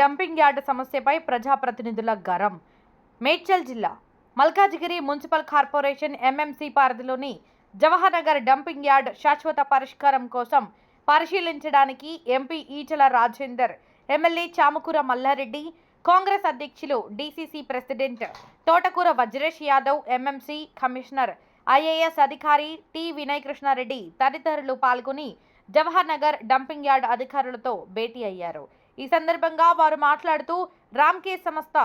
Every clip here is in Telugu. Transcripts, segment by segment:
డంపింగ్ యార్డు సమస్యపై ప్రజాప్రతినిధుల గరం. మేడ్చల్ జిల్లా మల్కాజిగిరి మున్సిపల్ కార్పొరేషన్ ఎంఎంసీ పరిధిలోని జవహర్ నగర్ డంపింగ్ యార్డ్ శాశ్వత పరిష్కారం కోసం పరిశీలించడానికి ఎంపీ ఈటెల రాజేందర్, ఎమ్మెల్యే చామకూర మల్లారెడ్డి, కాంగ్రెస్ అధ్యక్షులు డీసీసీ ప్రెసిడెంట్ తోటకూర Vajresh Yadav, MMC commissioner IAS అధికారి టి వినయ్ కృష్ణారెడ్డి తదితరులు పాల్గొని జవహర్ నగర్ డంపింగ్ యార్డ్ అధికారులతో భేటీ అయ్యారు. ఈ సందర్భంగా వారు మాట్లాడుతూ రామ్కే సంస్థ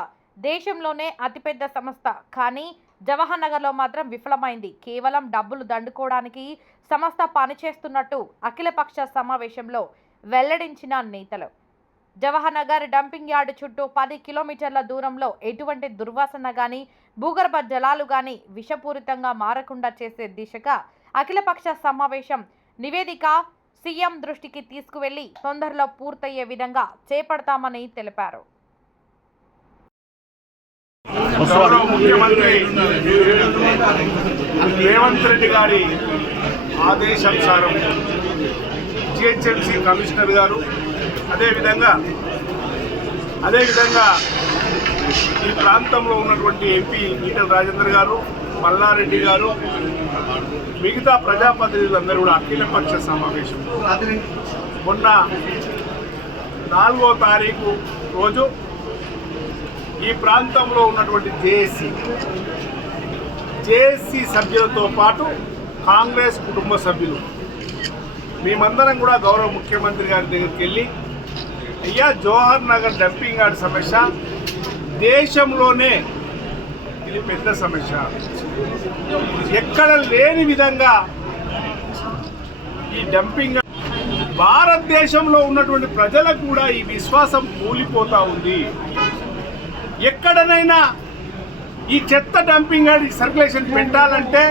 దేశంలోనే అతిపెద్ద సంస్థ, కానీ జవహర్ నగర్లో మాత్రం విఫలమైంది. కేవలం డబ్బులు దండుకోవడానికి సంస్థ పనిచేస్తున్నట్టు అఖిలపక్ష సమావేశంలో వెల్లడించిన నేతలు. జవహర్ నగర్ డంపింగ్ యార్డు చుట్టూ 10 కిలోమీటర్ల దూరంలో ఎటువంటి దుర్వాసన గాని, భూగర్భ జలాలు గాని విషపూరితంగా మారకుండా చేసే దిశగా అఖిలపక్ష సమావేశం నివేదిక సీఎం దృష్టికి తీసుకువెళ్లి తొందరలో పూర్తయ్యే విధంగా చేపడతామని తెలిపారు. గౌరవ ముఖ్యమంత్రి రేవంత్ రెడ్డి గారి ఆదేశానుసారం జిహెచ్ఎంసీ కమిషనర్ గారు అదేవిధంగా ఈ ప్రాంతంలో ఉన్నటువంటి ఎంపీ ఈటెల రాజేందర్ గారు, మల్లారెడ్డి గారు, మిగతా ప్రజాప్రతినిధులందరూ కూడా అఖిలపక్ష సమావేశం మొన్న 4వ తారీఖు రోజు ఈ ప్రాంతంలో ఉన్నటువంటి జేఏసీ సభ్యులతో పాటు కాంగ్రెస్ కుటుంబ సభ్యులు మేమందరం కూడా గౌరవ ముఖ్యమంత్రి గారి దగ్గరికి వెళ్ళి, అయ్యా జవహర్ నగర్ డంపింగ్ యార్డ్ సమస్య దేశంలోనే ఇది పెద్ద సమస్య, ఎక్కడ లేని విధంగా ఈ డంపింగ్ భారతదేశంలో ఉన్నటువంటి ప్రజలకు కూడా ఈ విశ్వాసం కూలిపోతూ ఉంది. ఎక్కడనైనా ఈ చెత్త డంపింగ్ యార్డ్ సర్క్యులేషన్ పెట్టాలంటే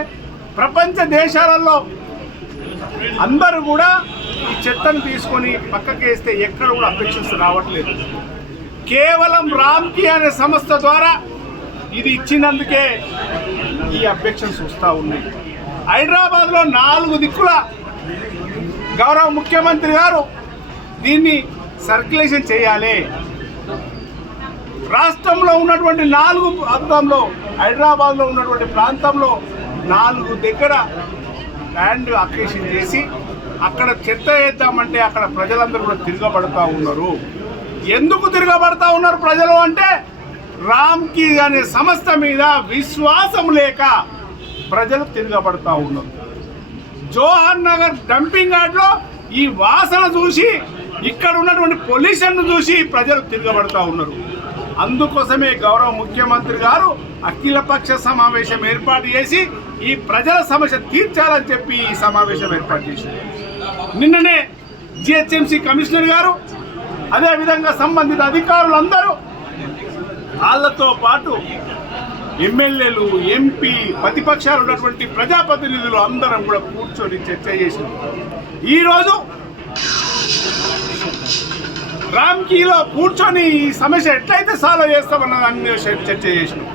ప్రపంచ దేశాలలో అందరూ కూడా ఈ చెత్తను తీసుకొని పక్కకేస్తే ఎక్కడ కూడా అబ్జెక్షన్స్ రావట్లేదు. కేవలం రామ్కి అనే సంస్థ ద్వారా ఇది ఇచ్చినందుకే ఈ అబ్జెక్షన్స్ వస్తూ ఉన్నాయి. హైదరాబాద్లో 4 దిక్కుల గౌరవ ముఖ్యమంత్రి గారు దీన్ని సర్క్యులేషన్ చేయాలి. రాష్ట్రంలో ఉన్నటువంటి 4 ప్రాంతంలో, హైదరాబాద్లో ఉన్నటువంటి ప్రాంతంలో 4 దగ్గర ల్యాండ్ అక్విజిషన్ చేసి అక్కడ చెత్త వేద్దామంటే అక్కడ ప్రజలందరూ కూడా తిరగబడుతూ ఉన్నారు. ఎందుకు తిరగబడుతూ ఉన్నారు ప్రజలు అంటే, రామ్కి అనే సంస్థ మీద విశ్వాసం లేక ప్రజలు తిరగబడుతూ ఉన్నారు. జవహర్ నగర్ డంపింగ్ యార్డ్లో ఈ వాసన చూసి, ఇక్కడ ఉన్నటువంటి పొల్యూషన్ను చూసి ప్రజలు తిరగబడుతూ ఉన్నారు. అందుకోసమే గౌరవ ముఖ్యమంత్రి గారు అఖిలపక్ష సమావేశం ఏర్పాటు చేసి ఈ ప్రజల సమస్య తీర్చాలని చెప్పి ఈ సమావేశం ఏర్పాటు చేశారు. నిన్ననే జిహెచ్ఎంసీ కమిషనర్ గారు, అదేవిధంగా సంబంధిత అధికారులందరూ, వాళ్ళతో పాటు ఎమ్మెల్యేలు, ఎంపీ, ప్రతిపక్షాలు ఉన్నటువంటి ప్రజాప్రతినిధులు అందరం కూడా కూర్చొని చర్చ చేశారు. ఈరోజు రామ్కీలో కూర్చొని ఈ సమస్య ఎట్లయితే సాల్వ్ చేస్తామన్న దాని మీద చర్చ చేసినాం.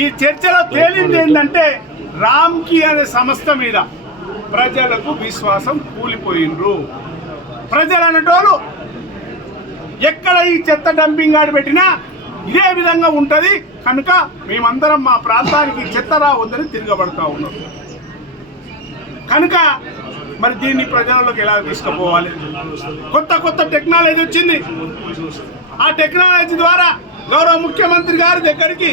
ఈ చర్చలో తేలింది ఏంటంటే, రామ్కీ అనే సంస్థ మీద ప్రజలకు విశ్వాసం కూలిపోయినరు. ప్రజలు అనేటోళ్ళు ఎక్కడ ఈ చెత్త డంపింగ్ యార్డ్ పెట్టినా ఇదే విధంగా ఉంటుంది కనుక మేమందరం మా ప్రాంతానికి చెత్త రావద్దని తిరగబడుతూ ఉన్నాం. కనుక మరి దీన్ని ప్రజలలోకి ఎలా తీసుకుపోవాలి? కొత్త టెక్నాలజీ వచ్చింది. ఆ టెక్నాలజీ ద్వారా గౌరవ ముఖ్యమంత్రి గారి దగ్గరికి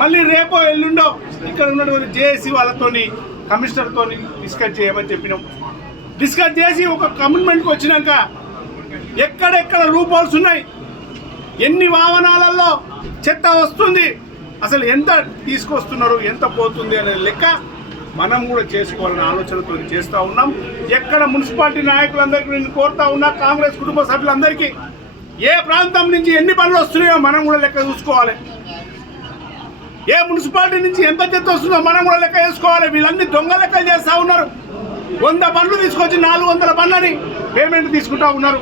మళ్ళీ రేపో ఎల్లుండో ఇక్కడ ఉన్నటువంటి జేఏసీ వాళ్ళతోని, కమిషనర్తోని డిస్కస్ చేయమని చెప్పినాం. డిస్కస్ చేసి ఒక కమిట్మెంట్కి వచ్చినాక ఎక్కడెక్కడ లూప్ హోల్స్ ఉన్నాయి, ఎన్ని వాహనాలలో చెత్త వస్తుంది, అసలు ఎంత తీసుకొస్తున్నారు, ఎంత పోతుంది అనే లెక్క మనం కూడా చేసుకోవాలనే ఆలోచనతో చేస్తూ ఉన్నాం. ఎక్కడ మున్సిపాలిటీ నాయకులందరికీ నేను కోరుతా ఉన్నా, కాంగ్రెస్ కుటుంబ సభ్యులందరికీ ఏ ప్రాంతం నుంచి ఎన్ని పనులు వస్తున్నాయో మనం కూడా లెక్క చూసుకోవాలి. ఏ మున్సిపాలిటీ నుంచి ఎంత చెత్త వస్తుందో మనం కూడా లెక్క చేసుకోవాలి. వీళ్ళన్నీ దొంగ లెక్కలు చేస్తూ ఉన్నారు. 100 బండ్లు తీసుకొచ్చి 400 బండ్లని పేమెంట్ తీసుకుంటా ఉన్నారు.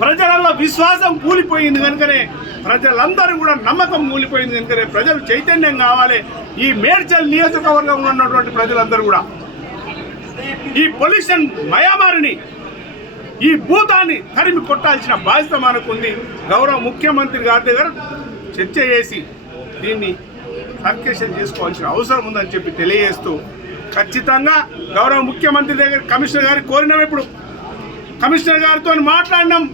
ప్రజలలో విశ్వాసం కూలిపోయింది కనుకనే, ప్రజలందరూ కూడా నమ్మకం కూలిపోయింది కనుకనే ప్రజలు చైతన్యం కావాలి. ఈ మేడ్చల్ నియోజకవర్గంలో ఉన్నటువంటి ప్రజలందరూ కూడా ఈ పొల్యూషన్ మయామారిని ఈ భూతాన్ని తరిమి కొట్టాల్సిన బాధ్యత మనకు ఉంది. గౌరవ ముఖ్యమంత్రి గారి దగ్గర చర్చ చేసి దీన్ని సర్కేషన్ చేసుకోవాల్సిన అవసరం ఉందని చెప్పి తెలియజేస్తూ, ఖచ్చితంగా గౌరవ ముఖ్యమంత్రి దగ్గర కమిషనర్ గారికి కోరినాం. ఇప్పుడు కమిషనర్ గారితో మాట్లాడినాం.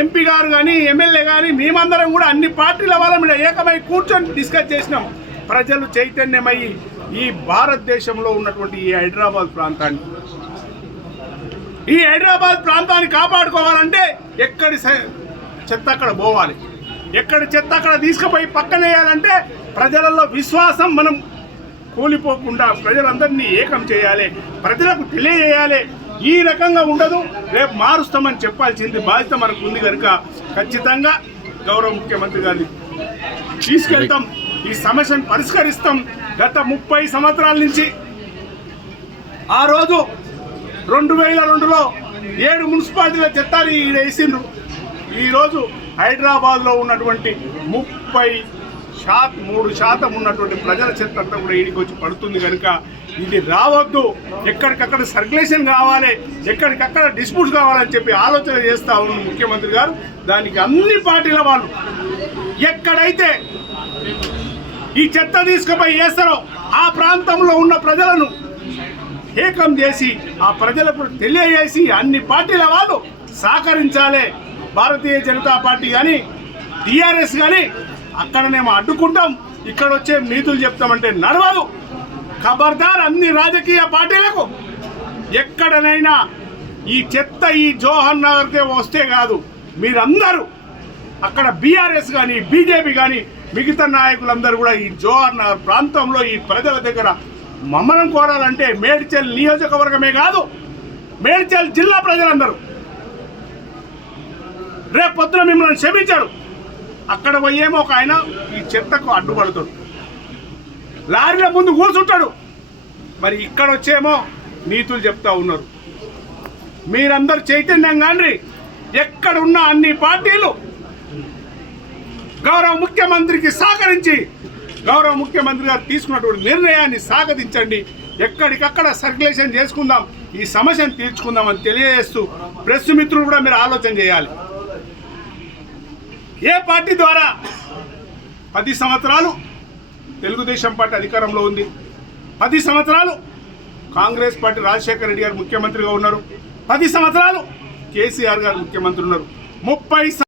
ఎంపీ గారు కానీ ఎమ్మెల్యే కానీ మేమందరం కూడా అన్ని పార్టీల వాళ్ళ మీద ఏకమై కూర్చొని డిస్కస్ చేసినాం. ప్రజలు చైతన్యమయ్యి ఈ భారతదేశంలో ఉన్నటువంటి ఈ హైదరాబాద్ ప్రాంతాన్ని కాపాడుకోవాలంటే ఎక్కడి చెత్త అక్కడ పోవాలి, ఎక్కడి చెత్త అక్కడ తీసుకుపోయి పక్కన వేయాలంటే ప్రజలలో విశ్వాసం మనం కూలిపోకుండా ప్రజలందరినీ ఏకం చేయాలి, ప్రజలకు తెలియజేయాలి. ఈ రకంగా ఉండదు, రేపు మారుస్తామని చెప్పాల్సింది బాధ్యత మనకు ఉంది కనుక ఖచ్చితంగా గౌరవ ముఖ్యమంత్రి గారిని తీసుకెళ్తాం, ఈ సమస్యను పరిష్కరిస్తాం. గత 30 సంవత్సరాల నుంచి ఆ రోజు 2002లో 7 మున్సిపాలిటీల చట్టాలు వేసిండ్రు. ఈరోజు హైదరాబాద్లో ఉన్నటువంటి 3% ఉన్నటువంటి ప్రజల చెత్త అంతా కూడా ఈడికి వచ్చి పడుతుంది కనుక ఇది రావద్దు. ఎక్కడికక్కడ సర్క్యులేషన్ కావాలి, ఎక్కడికక్కడ డిస్ప్యూట్స్ కావాలని చెప్పి ఆలోచన చేస్తా ఉన్న ముఖ్యమంత్రి గారు దానికి అన్ని పార్టీల వాళ్ళు ఎక్కడైతే ఈ చెత్త తీసుకుపోయి వేస్తారో ఆ ప్రాంతంలో ఉన్న ప్రజలను ఏకం చేసి ఆ ప్రజలకు తెలియజేసి అన్ని పార్టీల వాళ్ళు సహకరించాలి. భారతీయ జనతా పార్టీ కానీ టీఆర్ఎస్ కానీ అక్కడనేమో అడ్డుకుంటాం, ఇక్కడ వచ్చే నీతులు చెప్తామంటే నడవదు. ఖబర్దార్ అన్ని రాజకీయ పార్టీలకు ఎక్కడనైనా ఈ చెత్త ఈ జవహర్ నగర్కే వస్తే కాదు, మీరందరూ అక్కడ బీఆర్ఎస్ కానీ బీజేపీ కానీ మిగతా నాయకులందరూ కూడా ఈ జవహర్ నగర్ ప్రాంతంలో ఈ ప్రజల దగ్గర మమ్మల్ని కోరాలంటే మేడ్చల్ నియోజకవర్గమే కాదు, మేడ్చల్ జిల్లా ప్రజలందరూ రేపు పొద్దున మిమ్మల్ని క్షమించారు. అక్కడ పోయేమో ఒక ఆయన ఈ చెత్తకు అడ్డుపడుతాడు, లారీల ముందు కూర్చుంటాడు, మరి ఇక్కడ వచ్చేమో నీతులు చెప్తా ఉన్నారు. మీరందరూ చైతన్యంగా అండి, ఎక్కడ ఉన్న అన్ని పార్టీలు గౌరవ ముఖ్యమంత్రికి సహకరించి గౌరవ ముఖ్యమంత్రి గారు తీసుకున్నటువంటి నిర్ణయాన్ని స్వాగతించండి. ఎక్కడికక్కడ సర్క్యులేషన్ చేసుకుందాం, ఈ సమస్యను తీర్చుకుందామని తెలియజేస్తూ ప్రెస్ మిత్రులు కూడా మీరు ఆలోచన చేయాలి. ఏ పార్టీ ద్వారా 10 సంవత్సరాలు తెలుగుదేశం పార్టీ అధికారంలో ఉంది, 10 సంవత్సరాలు కాంగ్రెస్ పార్టీ రాజశేఖర రెడ్డి గారు ముఖ్యమంత్రిగా ఉన్నారు, 10 సంవత్సరాలు కేసీఆర్ గారు ముఖ్యమంత్రి ఉన్నారు, 30